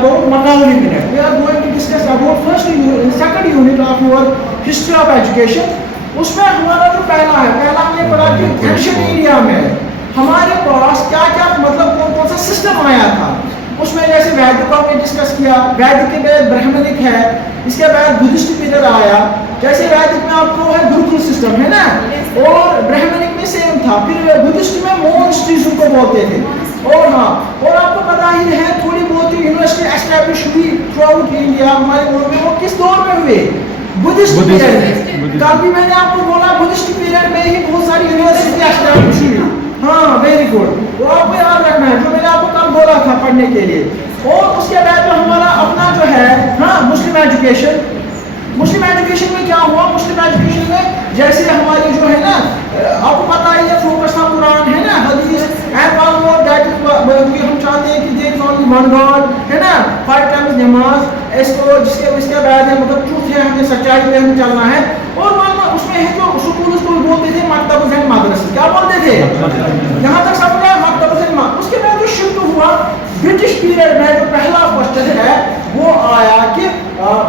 about Macaulay minute. We are going to discuss about second unit of your history of education. उसमें हमारा जो पहला हमने पढ़ा कि एंशिएंट इंडिया में हमारे पास क्या क्या मतलब कौन कौन सा सिस्टम आया था। उसमें जैसे वैदिक को हमने डिस्कस किया, वैदिक के बाद ब्राह्मणिक है, इसके बाद बुद्धिस्ट पीरियड आया। जैसे वैदिक में आपको है गुरुकुल सिस्टम है ना, और ब्राह्मणिक में सेम था। फिर बुद्धिस्ट में मोनेस्ट्रीज उनको बोलते थे। और हाँ, और आपको पता ही है थोड़ी बहुत यूनिवर्सिटी एस्टैब्लिश हुई थ्रू आउट इंडिया हमारे मुल्क में, वो किस दौर में हुए? बुद्धिस्ट पीरियड में। कल भी मैंने आपको बोला बुद्धिस्ट पीरियड में ही बहुत सारी यूनिवर्सिटी एस्टैब्लिश हुई। हाँ, वेरी गुड, वो आपको याद रखना है जो मैंने आपको कल बोला था पढ़ने के लिए। और उसके बाद जो हमारा अपना जो है हाँ मुस्लिम एजुकेशन में क्या हुआ? मुस्लिम एजुकेशन में जैसे हमारी जो है ना, आपको पता ही है फोकस था कुरान है ना, हदीस and all more that is हम चाहते हैं कि there is only one God है ना, 5 टाइम्स नमाज इसको इसके बाद है मतलब ट्रूथ है, हमें सच्चाई पे हमें चलना है। और मानना उसमें है जो स्कूल बोलते थे मकतब एंड मदरसे, क्या बोलते थे? यहाँ तक समझ आया मकतब एंड मदरसे। उसके बाद जो शिफ्ट हुआ ब्रिटिश पीरियड में, जो पहला क्वेश्चन है वो आया कि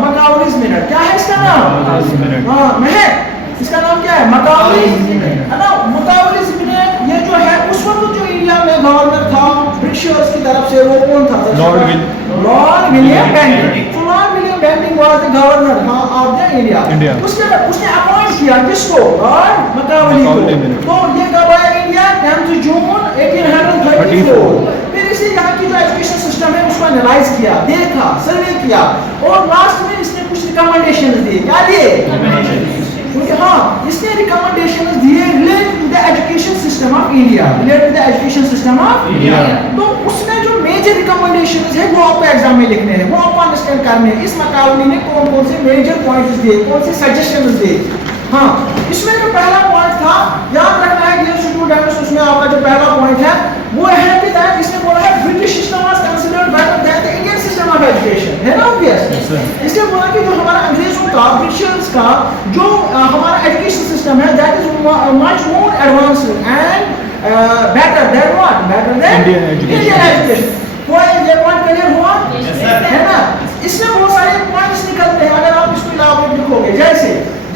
मकाउलीज मिनट। क्या है इसका नाम? हाँ महक, इसका नाम क्या है? मकाउलीज है ना। मकाउलीज मिनट ये जो है उस वक्त जो इंडिया में गवर्नर था ब्रिटिशर्स की तरफ से, वो कौन था? Lord William Bentinck. Lord William Bentinck was the governor of the India. उसने अपॉइंट किया किसको? लॉर्ड मकाउली को। तो ये कब आया इंडिया? 10 जून 1834। फिर इसी यहाँ की जो एजुकेशन सिस्टम है उसको एनालाइज किया, देखा, सर्वे किया, और लास्ट में इसने कुछ रिकमेंडेशंस दिए। क्या दिए? क्योंकि हाँ इसने रिकमेंडेशंस दिए related to the education system of India, related to the education system of India. तो उसमें जो मेजर रिकमेंडेशंस है वो आपको एग्जाम में लिखने हैं, वो आपको अंडरस्टैंड करने हैं। इस मकाउली ने कौन कौन से मेजर पॉइंट्स दिए, कौन से सजेशंस दिए। हाँ, इसमें जो पहला पॉइंट था याद रखना है डियर स्टूडेंट्स, उसमें आपका जो पहला पॉइंट है वो है कि दैट इसने बोला है British system was considered better than the Indian system of education, है ना ऑब्वियस। इसने बोला कि जो हमारा अंग्रेजों का ब्रिटिशर्स का जो हमारा एजुकेशन सिस्टम है that is much more advanced and better than what? Better than Indian education. कोई ये पॉइंट क्लियर हुआ? है ना। इसमें बहुत सारे पॉइंट्स निकलते हैं अगर आप इसको इलाबोरेट लिखोगे।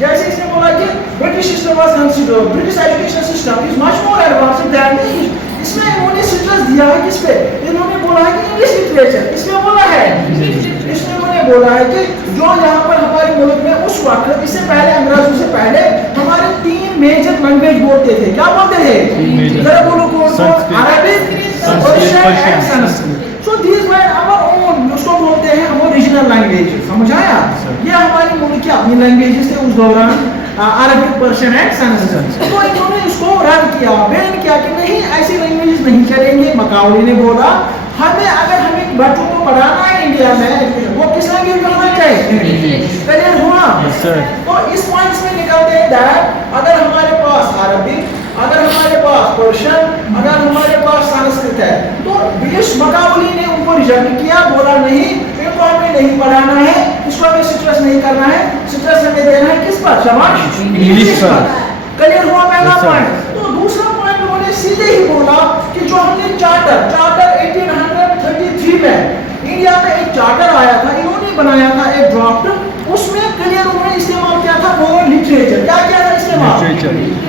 जैसे इसने बोला कि British system was considered, British education system is much more advanced than the English. इसमें इन्होंने स्ट्रेस दिया है किस पे? इन्होंने बोला है कि इंग्लिश लिटरेचर। इसमें बोला है इसमें इन्होंने बोला है कि जो यहाँ पर हमारे मुल्क में उस वक्त इससे पहले अंग्रेजों से पहले हमारे 3 मेजर लैंग्वेज बोलते थे। क्या बोलते थे? जरा बोलो कौन? Arabic, Persian and Sanskrit. So these were our own, उसको बोलते हैं हम ओरिजिनल लैंग्वेजेस। समझ आया? ये हमारी मुल्क की अपनी लैंग्वेजेस थे उस दौरान, अरबिक, पर्शियन एंड संस्कृत। तो इन्होंने उसको रद्द किया, बैन किया कि नहीं ऐसी लैंग्वेजेस नहीं चलेंगे। मकाउली ने बोला अगर हमें बच्चों को पढ़ाना है इंडिया में वो किस लैंग्वेज में होना चाहिए? क्लियर हुआ? तो इस पॉइंट्स में निकलते हैं दैट अगर हमारे पास अरबिक, अगर हमारे पास पर्शियन, अगर हमारे पास संस्कृत है तो ब्रिटिश मकाउली ने उनको रिजेक्ट किया, बोला नहीं इनको हमें नहीं पढ़ाना है, इसको हमें स्ट्रेस नहीं करना है, स्ट्रेस हमें देना है किस पर? शाबाश, इंग्लिश पर। क्लियर हुआ पहला पॉइंट। तो दूसरा पॉइंट उन्होंने सीधे ही बोला कि जो हमने चार्टर 1833 में इंडिया में एक चार्टर आया था, इन्होंने बनाया था एक ड्राफ्ट, उसमें क्लियर उन्होंने इस्तेमाल किया था वर्ड लिटरेचर। क्या किया था इस्तेमाल?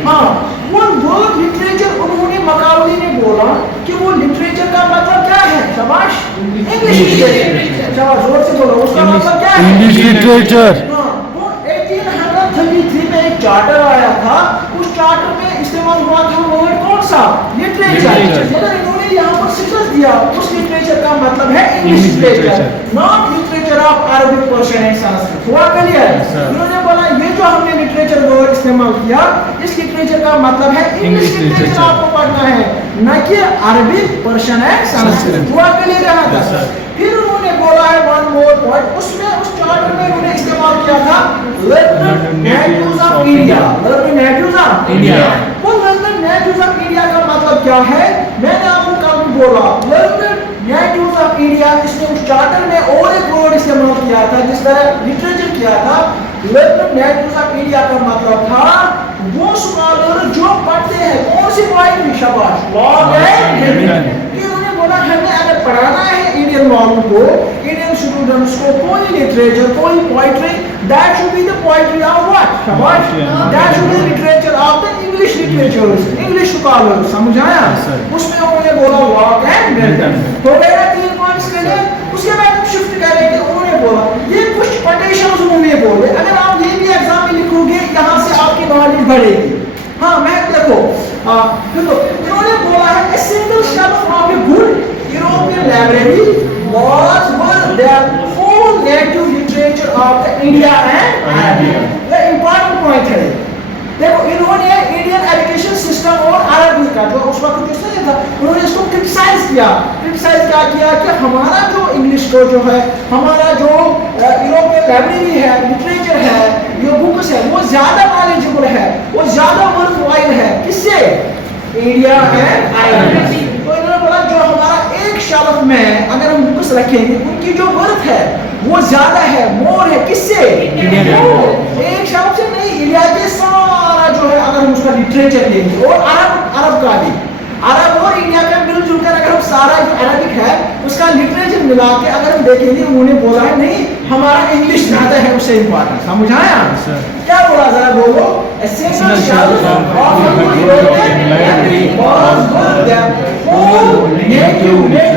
हाँ, वो वर्ड लिटरेचर उन्होंने मकाउली ने बोला कि वो लिटरेचर का मतलब क्या है? शाबाश, इंग्लिश लिटरेचर। शाबाश, जोर से बोलो, उसका मतलब क्या है? English literature. हाँ, वो 1833 में एक चार्टर आया था, उस चार्टर में इस्तेमाल हुआ था वर्ड कौन सा? लिटरेचर। मतलब इन्होंने यहाँ पर स्ट्रेस दिया उस लिटरेचर का मतलब है English literature, not literature of Arabic, Persian and Sanskrit. हुआ क्लियर? इन्होंने बोला ये जो हमने लिटरेचर वर्ड इस्तेमाल किया इस लिटरेचर का मतलब है इंग्लिश लिटरेचर आपको पढ़ना है, न कि अरबिक, पर्शियन एंड संस्कृत। हुआ क्लियर? यहाँ तक। फिर उन्होंने बोला है वन मोर पॉइंट, उसमें उस चार्टर में उन्होंने इस्तेमाल किया था learn natives of India. Learn natives of India. वो लर्न नेटिव्स ऑफ इंडिया का मतलब क्या है? मैंने आपको कल भी बोला लर्न नेटिव्स ऑफ इंडिया। इसने उस चार्टर में और एक वर्ड इस्तेमाल किया था जिस तरह लिटरेचर किया था। लर्न नेटिव्स ऑफ इंडिया का मतलब था वो स्कॉलर जो पढ़ते हैं कौन सी पढ़ाई? शाबाश, लॉ एंड। बोला हमें अगर पढ़ाना है इंडियन वालों को, इंडियन स्टूडेंट्स को कोई लिटरेचर, कोई poetry, that should be the poetry of what, that should be literature of the English literatures, English scholars. समझ आया? उसमें उन्होंने बोला लॉक एंड मिल्टन। तो मेरा 3 पॉइंट्स के लिए उसके बाद हम शिफ्ट करेंगे। उन्होंने बोला ये कुछ कोटेशंस उन्होंने बोले, अगर आप ये भी एग्जाम में लिखोगे यहाँ से आपकी नॉलेज बढ़ेगी। हाँ, मैं देखो इन्होंने बोला है a single shelf of a good European library was worth their whole native literature of the India and Arabia। ये important point है। देखो इन्होंने इंडियन एजुकेशन सिस्टम और अरबी का जो उस वक्त जो था, उन्होंने इसको क्रिटिसाइज क्या किया कि हमारा जो इंग्लिश को जो है, हमारा जो यूरोपियन लाइब्रेरी है, लिटरेचर है, ये बुक्स है, वो ज्यादा नॉलेजेबल है, वो ज्यादा वर्थवाइल है किससे, इंडिया एंड आयरलैंड। तो इन्होंने बोला जो हमारा एक शेल्फ में अगर हम बुक्स रखेंगे, उनकी जो वर्थ है वो ज्यादा है, मोर है किससे, एक शेल्फ से नहीं, इंडिया के सारा जो है अगर हम उसका लिटरेचर लेंगे और अरब का भी, अरब और इंडिया का मिलजुल कर अगर हम सारा जो अरबिक है उसका लिटरेचर मिला के अगर हम देखेंगे, उन्होंने बोला है नहीं हमारा इंग्लिश ज्यादा है उससे इम्पोर्टेंट। समझ आया? क्या बोला जरा बोलो,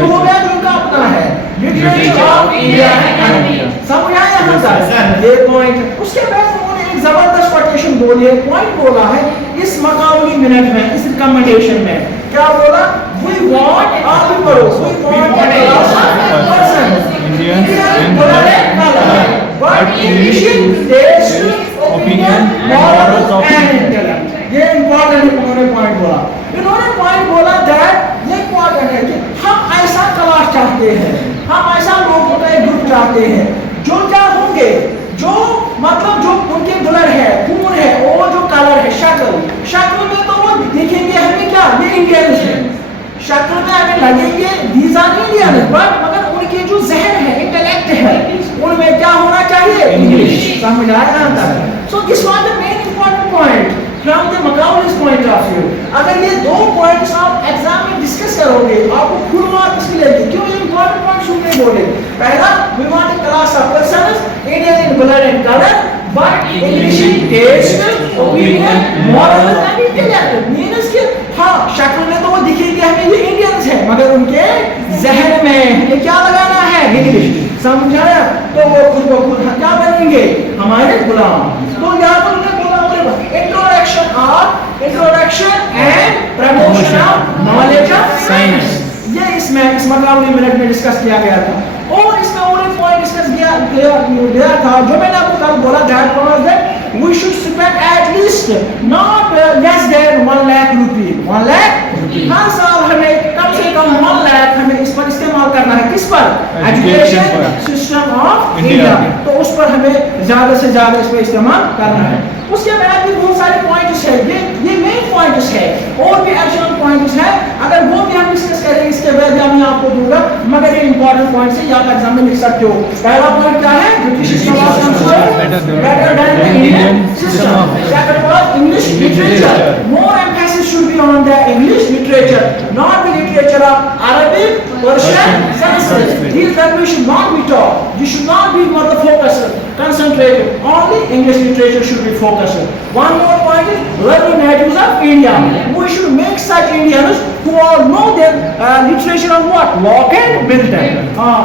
हो गया जो उनका अपना है लिटरेचर ऑफ इंडिया। समझ आया ये पॉइंट? उसके बाद उन्होंने एक जबरदस्त कोटेशन बोली है, पॉइंट बोला है इस मकामी मिनट में, इस रिकमेंडेशन में क्या बोला, वी वांट, आप भी पढ़ो, we want but English taste opinion morals and intellect. ये इंपॉर्टेंट उन्होंने पॉइंट बोला। इन्होंने पॉइंट बोला दैट ये इंपॉर्टेंट है कि हम ऐसा क्लास चाहते हैं, हम ऐसा लोगों का एक ग्रुप चाहते हैं जो क्या होंगे, जो मतलब जो उनके कलर है, खून है, और जो कलर है, शक्ल में तो वो देखेंगे हमें क्या, ये इंडियंस है, शक्ल में हमें लगेंगे दीज आर इंडियंस, बट मगर उनके जो जहन है, इंटेलेक्ट है, उनमें क्या होना चाहिए, इंग्लिश। समझ आया ना? So this was the main important point from the Macaulay's point of view। अगर ये 2 पॉइंट्स आप एग्जाम में डिस्कस करोगे, आपको फुल मार्क्स मिलेंगे। क्यों ये इंपॉर्टेंट पॉइंट्स सुनने बोले? पहला, we want a class of persons Indian in blood and colour but English in taste opinion moral and intellect. Means कि हाँ, शक्ल में तो वो दिखेंगे हमें ये इंडियंस है, मगर उनके जहन में हमें क्या लगाना है, इंग्लिश। समझाया? तो वो खुद को खुद क्या बनेंगे, हमारे गुलाम। तो यहाँ पर उन्होंने बोला introduction and promotion of knowledge of science, ये इसमें इस Macaulay's मिनट में डिस्कस किया गया था। और इसमें और एक पॉइंट डिस्कस किया था जो मैंने आपको कल बोला, that was that we should spend at least not less than 1 lakh रुपए, 1 लाख हर साल हमें कम से कम 1 लाख हमें इस पर इस्तेमाल करना है। किस पर? Education system of India. तो उस पर हमें ज्यादा से ज्यादा इस पर इस्तेमाल करना है। उसके बाद भी बहुत सारे पॉइंट्स है, ये मेन पॉइंट्स है, और भी एडिशनल पॉइंट्स है, अगर वो भी हम डिस्कस करेंगे इसके बाद मैं आपको दूंगा, मगर ये इंपॉर्टेंट पॉइंट्स है, या एग्जाम में लिख सकते हो। पहला पॉइंट क्या है, British system of better than the Indian system. Second was English literature, more emphasis should be on the English literature, not the literature of Arabic, Persian, Sanskrit. These languages should not be taught, this should not be more the focus, concentrated, only English literature should be focused. One more point is learning natives of India. We should make such Indians who all know their literature of what? Locke and Milton.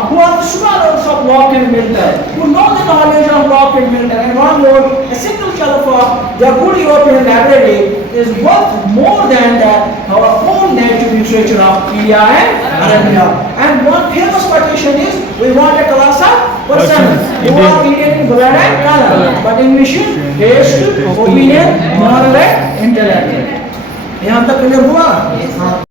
Who are the scholars of Locke and Milton, who know the knowledge of Locke and Milton. And one more, a single shelf of the good European library is worth more than our own native literature of India and Arabia. And one famous quotation is, we want a class of persons who are Indian in blood and color, but in mission, taste, opinion, moral and intellect. यहाँ तक clear हुआ?